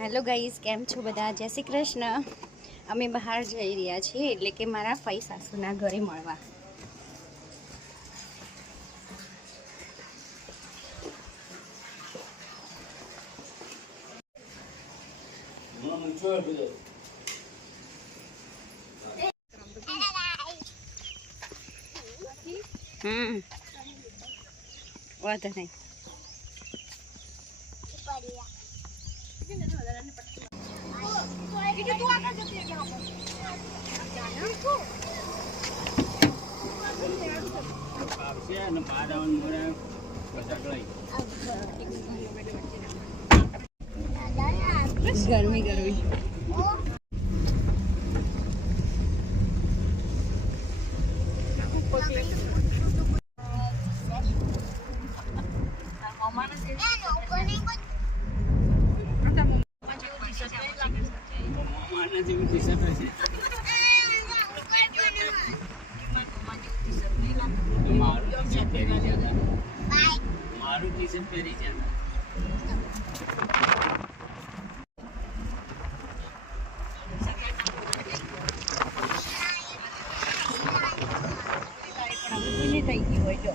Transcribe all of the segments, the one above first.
Hello guys, કેમ છો બધા? જય શ્રી કૃષ્ણ. અમે બહાર જઈ રહ્યા છીએ, એટલે કે મારા ફઈ સાસુના ઘરે મળવા. વાંધો નહીં. ગરમી ગરમી મારું ટી-શર્ટ પહેરી છે. થઈ ગયું હોય જો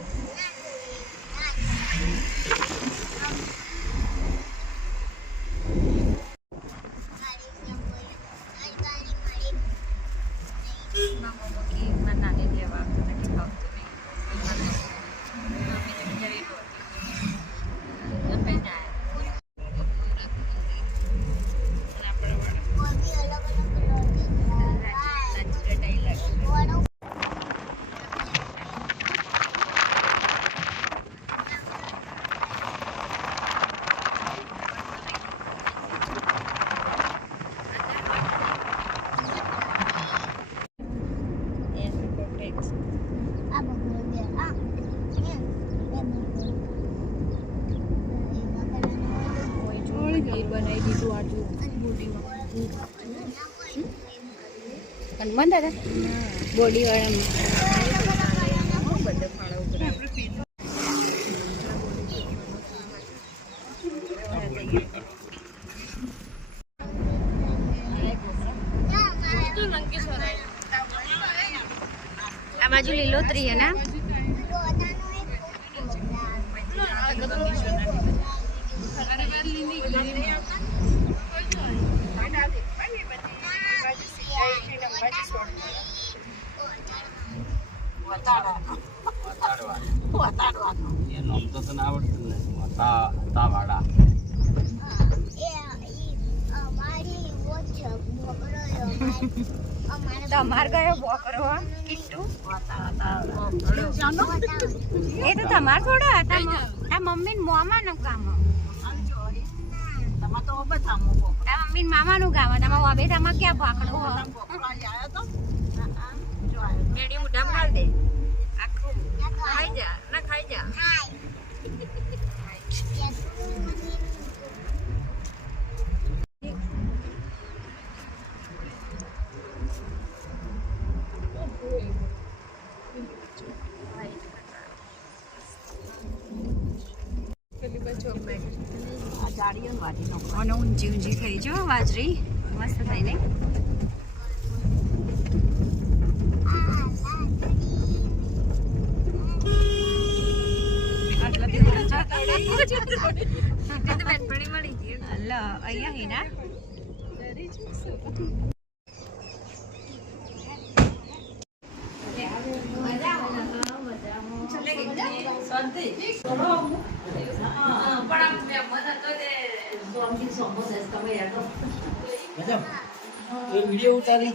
બનાવી દીધું આટલું હનુમાન દાદા બોડી વાળા બધો ફાળો આ બાજુ લીલોતરી હે ના તમાર ગયો બોકરો કિટ્ટુ એ તો તમાર થોડા હતા મમ્મી મામા નું કામ મમ્મી મામા નું કામ તમારે અબે તમારે ક્યાં ભાકડો મેડી મોઢા માર દે આખું ખાઈ જા ના ખાઈ જા અને ઊંચી ઊંચી થઈ જો બાજરી મસ્ત થઈ ને અહીંયા હિના वीडियो उतारी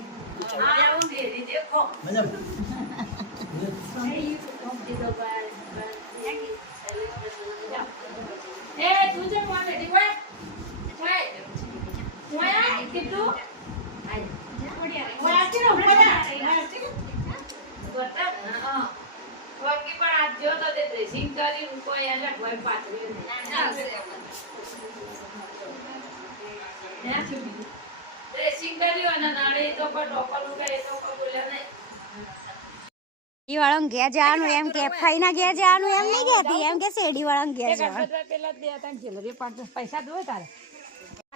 વાળા ઘેર જવાનું એમ કે ફઈના ઘેર જવાનું એમ નહીં કહેતી એમ કે શેરડી વાળા ઘેર જવાનું પેલા બે ત્રણ જ્વેલરી પૈસા દો તારે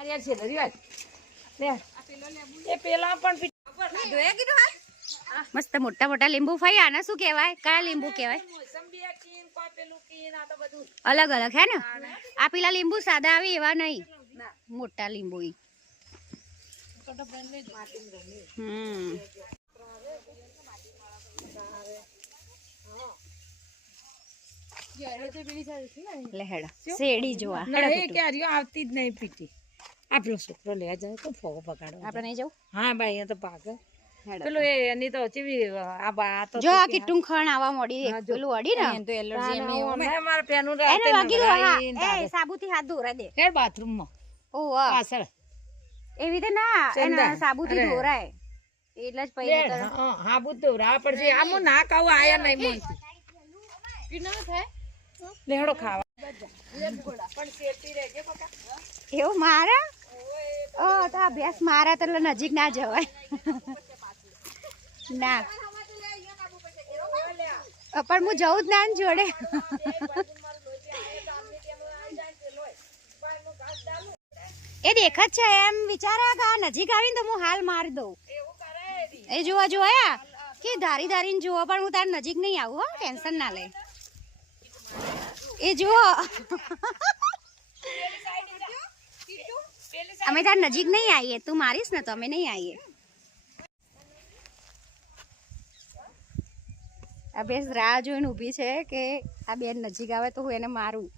યાર છે ધરી વાત લે એ પેલા પણ જોયા કીધું હા મસ્ત મોટા મોટા લીંબુ ફાઈ આને શું કહેવાય કયા લીંબુ કહેવાય મોસંબી કીન કોઈ પેલું કીન આ તો બધું અલગ અલગ હે ને આ પેલા લીંબુ સાદા આવે એવા નહીં મોટા લીંબુ ઈ શેરડી જોવા નહીં ક્યારેય આવતી જ નહીં પીટી આપણો છોકરો લેવા જાય તો ફોગો પકાડો આપણે નહીં જવું હા ભાઈ અહીંયા તો પાકે પેલું એ એની તો ચીવી આ બા તો જો આ કેટલું ખણ આવવા મળી પેલું અડી ને તો એલર્જી એમ મેં મારા પેનું એને વાગી દો હા એ સાબુથી હાથ ધોરા દે હેડ બાથરૂમ માં ઓહ પાછળ એવી રીતે ના એના સાબુથી ધોરાય એટલે જ પહેલે હા બુદ્ધો રા પડશે આમ ના કાવ આયા નહીં મોનતી ના થાય લેહડો ખાવા પણ શેતી રહેજે બકા એવું મારા ઓ તો આ ભેંસ મારા તો નજીક ના જવાય ના પણ હું જઉં જ ના જોડે એ દેખ જ છે એમ વિચારા કે નજીક આવીને તો હું હાલ મારી દઉં એ જોવા જોયા કે ધારી ધારીને જોવા પણ હું તાર નજીક નહીં આવું હો ટેન્શન ના લે એ જુઓ અમે તાર નજીક નહીં આવીએ તું મારીશ ને તો અમે નહીં આવીએ આ બેસ રાહ જોઈને ઊભી છે કે આ બેન નજીક આવે તો હું એને મારું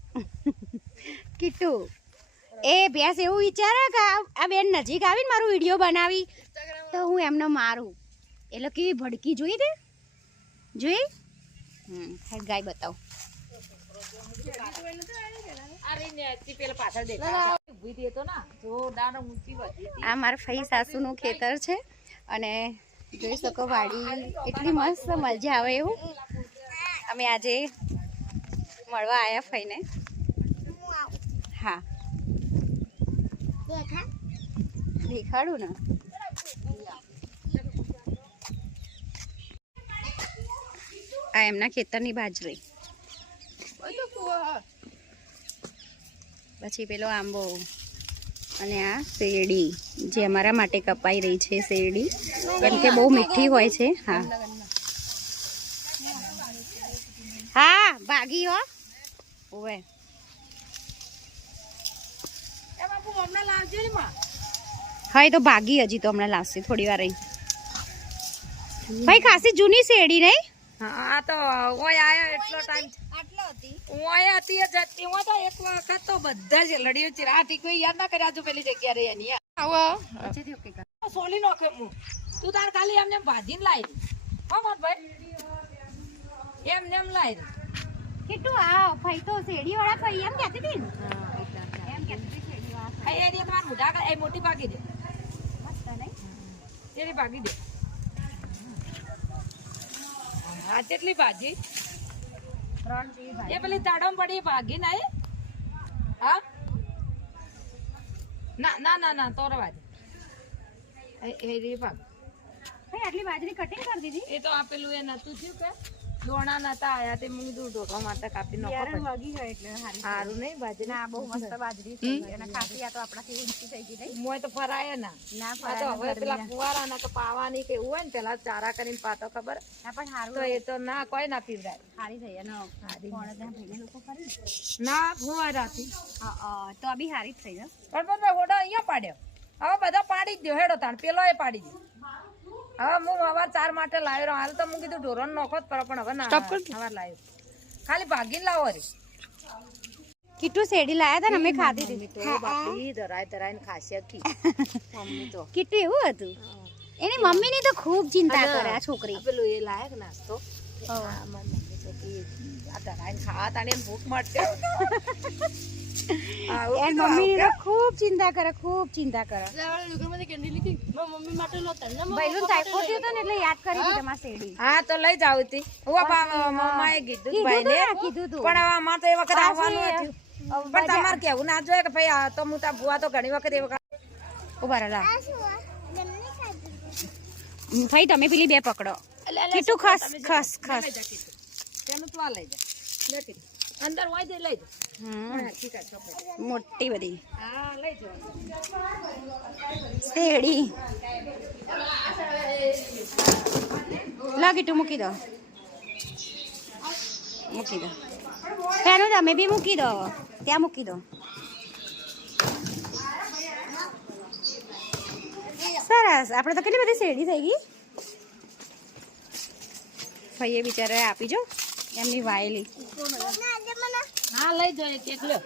કીટુ એ ભેંસ એવું વિચારે કે આ બેન નજીક આવીને મારું વિડીયો બનાવી તો હું એમને મારું એટલે કેવી ભડકી જોઈ દે જોઈ ગાય બતાવ આ મારા ફઈ સાસુનું ખેતર છે અને જોઈ શકો વાડી એટલી મસ્ત મજા આવે એવું અમે આજે મળવા આવ્યા ફઈને હા દેખાડું ને આ એમના ખેતરની બાજરી પછી પેલો આંબો અને આ શેરડી જે અમારા માટે કપાઈ રહી છે શેરડી કેમ કે બહુ મીઠી હોય છે હા હા ભાગી હો ઓવે હા એ તો ભાગી હજી તો હમણાં લાવશે થોડી વાર રહી ભાઈ ખાસી જૂની શેરડી નહીં આ તો ઓય આયા એટલો ટાઈમ ઓય હતી એ જતી હોય તો એક વખત તો બધા જ લડીઓ ચિરાતી કોઈ યાદ ના કર્યા જો પેલી જગ્યા રહી એની આવો સોલી નોખે હું તું તાર ખાલી એમને ભાજીને લાવી હો મત ભાઈ એમને એમ લાવી કેટલું આ ભાઈ તો શેરડી વાળા ભાઈ એમ કહેતી હતી ને એમ કહેતી હતી શેરડી વાળા એ એની તમાર મોઢા એ મોટી ભાગી દે મસ્ત નહીં એની ભાગી દે હા કેટલી ભાજી એ પેલી તાડમ પડી ભાગી ના હા ના ના ના ના તોરવા દે એ રી ભાગ ભાઈ આટલી બાજરી કટિંગ કરી દીધી એ તો આપેલું એ નતું થયું કે દોણા નતા આયા તે મેં કીધું ઢોકળા માટે કાપી નાખો વાગી હોય એટલે સારું નહીં બાજરી ના બહુ મસ્ત બાજરી છે અને ખાસી આ તો આપણાથી ઊંચી થઈ ગઈ નહીં મોય તો ફરાય ના ના આ તો હવે પેલા ફુવારા ના કે પાવાની કે એવું હોય ને પેલા ચારા કરીને પાતો ખબર ના પણ સારું તો એ તો ના કોઈ ના પીવરાય સારી થઈ અને કોણ ત્યાં ભાઈને લોકો ફરી ના ફુવારા હતી તો આ બી સારી જ થઈ પણ મેં હોડા અહીંયા પાડ્યો હવે બધા પાડી જ દો હેડો તાણ પેલો એ પાડી દો હવે હું સવાર 4 માટે લાવ્યો હાલ તો હું કીધું ઢોરણ નોખો જ પડે પણ હવે ના સવાર લાવ્યો ખાલી ભાગીને લાવો રે કીટુ શેરડી લાયા હતા ને અમે ખાધી હતી તો બાપી ધરાય ધરાઈને ખાસિયત થી મમ્મી તો કીટુ એવું હતું એની મમ્મીની તો ખૂબ ચિંતા કરે આ છોકરી પેલું એ લાયક નાસ્તો મારી મમ્મી તો કે આ ધરાઈને ખાવા તાણે ભૂખ મળશે એન મમ્મીની તો ખૂબ ચિંતા કરે ભાઈલું ટાઈફોઈડ થયો તો ને એટલે યાદ કરી દીધી તમારી શેરડી હા તો લઈ જાવ હતી મમ્માએ કીધું ભાઈને કીધું તું પણ હવે અમાર તો એ વખત આવવાનું હતું પણ તમારે કેવું ના જોઈએ કે ભાઈ આ તો હું તા ભુવા તો ઘણી વખત એ વખત ઉભા રહો ભાઈ તમે પેલી બે પકડો કીટુ ખસ ખસ ખસ તેનું તો આ લઈ જા અંદર હોય તે લઈ મોટી બધી હા લઈ જો શેરડી લાગી તું મૂકી દો ત્યાંનું તમે બી મૂકી દો ત્યાં મૂકી દો સરસ આપણે તો કેટલી બધી શેરડી થઈ ગઈ ભાઈએ બિચારા આપી જો એમની વાયેલી હા લઈ જો એક લ્યો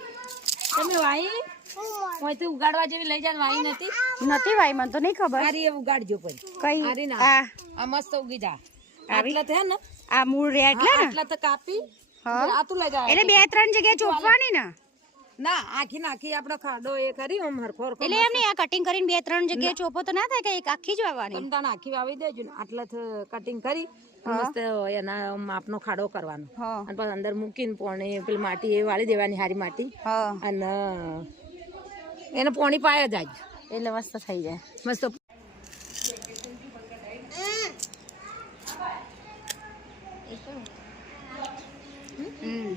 તમે વાઈ હોય તો ઉગાડવા જેવી લઈ જાય વાઈ નથી વાઈ મને તો નહીં ખબર સારી એ ઉગાડજો પછી કઈ સારી ના આ આ મસ્ત ઉગી જા આવી? આટલા થયા ને આ મૂળ રે એટલે ને આટલા તો કાપી હા આ તું લઈ જા એટલે 2-3 જગ્યાએ ચોપવાની ને ના આખી નાખી આપડે ખાડો એ કરી આમ હરખો હરખો એટલે એમ નહીં આ કટિંગ કરીને 2-3 જગ્યાએ ચોપો તો ના થાય કે એક આખી જ વાવવાની તમતા નાખી વાવી દેજો ને આટલા કટિંગ કરી મસ્ત એના માપનો ખાડો કરવાનો હા અને પછી અંદર મૂકીને પોણી પેલી માટી એ વાળી દેવાની હારી માટી હા અને એને પોણી પાય જાય એટલે મસ્ત થઈ જાય મસ્ત હમ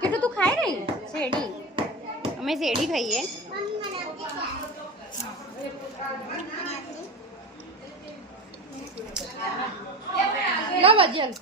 કેટલું તું ખાઈ રહી શેરડી અમે શેરડી ખાઈએ લો વજન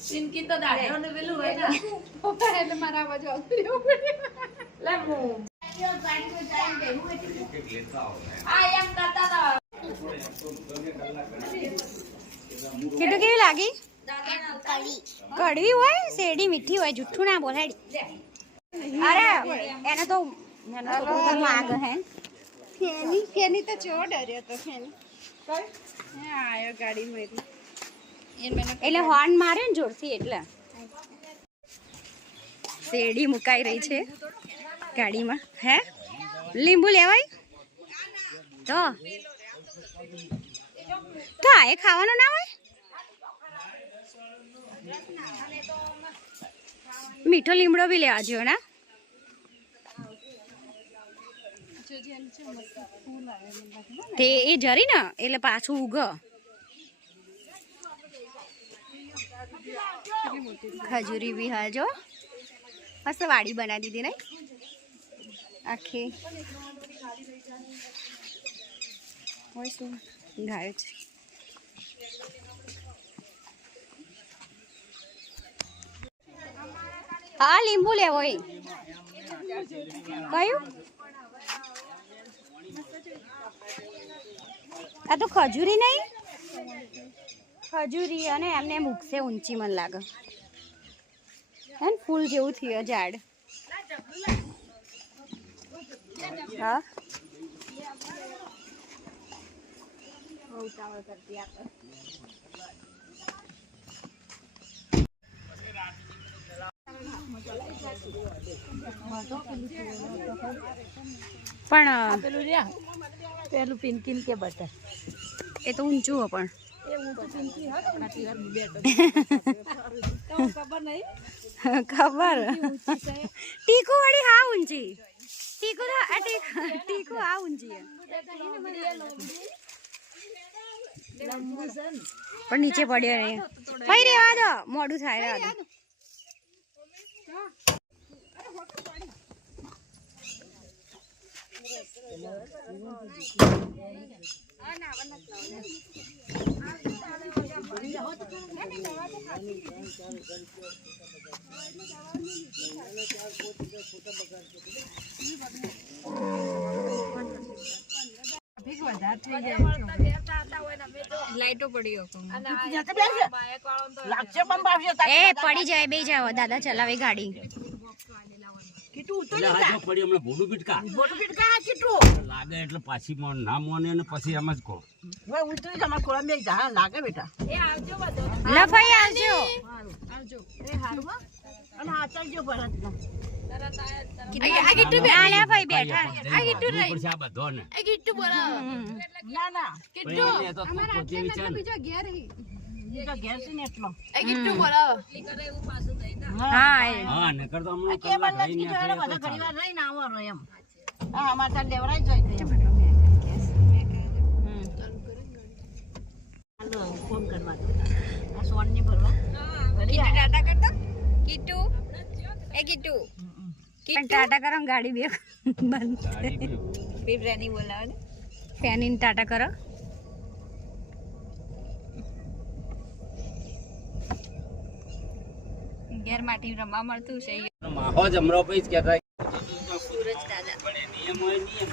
સિનકી તો દાઢો ને પેલું હોય ને એટલે મારા બાજુ આવતું લે હું આ એમ કરતા હતા કેટલું કેવી લાગી કડવી હોય શેરડી મીઠી હોય જુઠ્ઠું ના બોલાડી અરે એને તો માગ હે ફેની તો ચો ડર્યો તો ફેની આયો ગાડીમાં એટલે હોર્ન મારે ને જોરથી એટલે શેરડી મુકાઈ રહી છે ગાડીમાં હે લીંબુ લેવાય તો આ ખાવાનું ના હોય મીઠો લીમડો બી લેવા જોઈએ ના તે એ જરી ને એટલે પાછું ઉગ ખજૂરી બી હાજો મસ્ત વાડી બનાવી દીધી ને આખી હોય શું ગાય છે હા લીંબુ લેવો કયું આ તો ખજૂરી નહીં ખજૂરી અને એમને મૂકશે ઊંચી મને લાગે હે ફૂલ જેવું થયું ઝાડ હા ઉતાવળ કરતી આપણે પણ પેલું રહ્યા પેલું પિંકીન કે બટર એ તો ઊંચું હો પણ ખબર નહીં ખબર ટીકુ વાળી હા ઊંચી ટીકુ તો આ ટીકુ હા ઊંચી પણ નીચે પડ્યો નહીં ભાઈ રેવા દો મોડું થાય રેવા દો લાઈટો પડી એ પડી જાય બે જાવ દાદા ચલાવે ગાડી એટલે આ જો પડી હમણાં ભોડું પીટકા લાગે એટલે પાછી ના મોને ને પછી એમ જ કહો લફાઈ આવજો. આ લફાઈ બેઠા. પડશે આ બધો ને પણ એને તો પોતે વિચાર ને. હા એ. હા નકર તો હમણાં કલાક રહીને આપણે તો ટાટા કરો ને ગાડી બે બંધ. ગાડી બી ફેની ટાટા કરો. ઘેર માટી રમવા મળતું છે. માહો જ હમણાં પછી જ કહેતા સૂરજ દાદા પણ એ નિયમ હોય નિયમ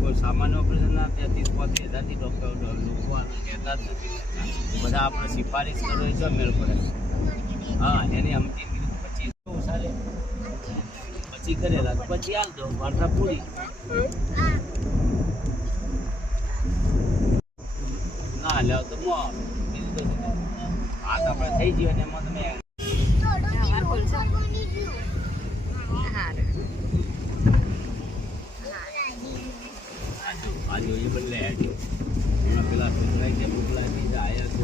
કોઈ સામાન્ય ઓપરેશન ના 33-35 હજારથી ડોક્ટર લોકો કહેતા જ નથી. બધા આપણે સિફારિશ કરો એ જો મેળ પડે. હા એને સમજી કીધું 25 ઓછા લે પછી કરેલા પછી હાલ દો વાર્તા પૂરી. ના લ્યો તો મો બીજું તો હાથ આપણે થઈ ગયો ને એમાં તમે આજે એ બદલે હેડ્યો હમણાં પેલા છોકરા કે મોકલા બીજા આયા છે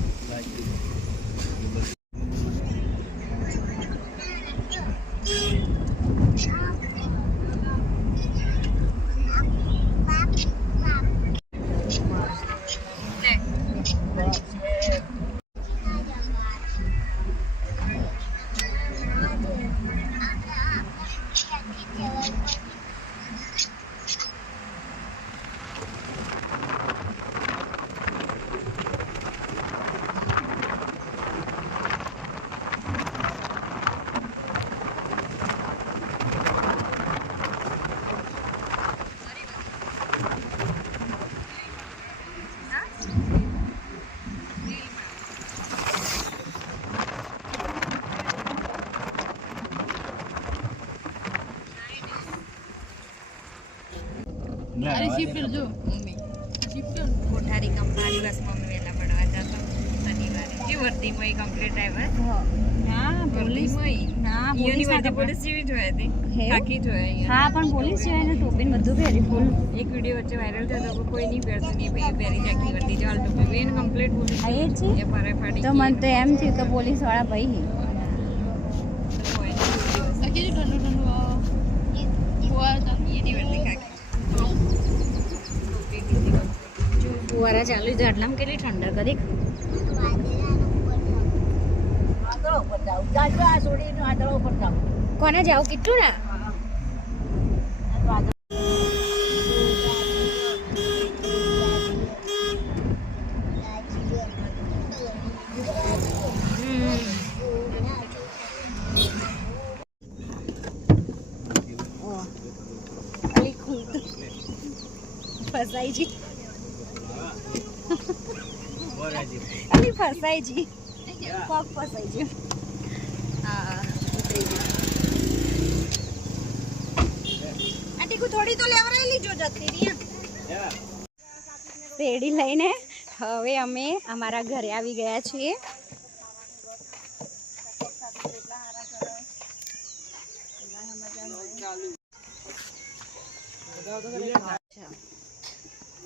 કોઠારી કંપની દિવસમાં અમે વહેલા પડવા જતા શનિવારે જે વર્ધીમાં કમ્પ્લીટ આવ્યા. હા પોલીસ ના યુનિવર્સિટી પોલીસ જેવી જોઈ હતી. ખાકી જોઈ. હા પણ પોલીસ છે ને ટોપી બધું પહેરી ફૂલ. એક વિડિયો વચ્ચે વાયરલ થયો તો કોઈ નહીં પહેરતું નહીં ભાઈ પહેરી આખી વર્ધી જો ટોપી બેન કમ્પ્લીટ પોલીસ આ એ છે એ પરે ફાડી. તો મને તો એમ થયું કે પોલીસ વાળા ભાઈ ફુવારા ચાલુ તો આટલામાં કેટલી ઠંડક હતી. કોને જાવ કીધું ને ફસાઈ જી અલી ફસાઈ જી પગ ફસાઈ જી. હા આટીકુ થોડી તો લેવરાયેલી જો જતી રહી. શેરડી લઈને હવે અમે અમારા ઘરે આવી ગયા છીએ.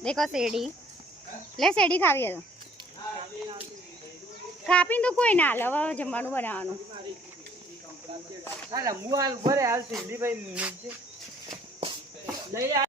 देखो सेड़ी ले सेड़ी खावी है तो कापी तो कोई ना लव जमवानु बनावવાનું હાલા મુઆલ ભરે હાલ સીધી ભાઈ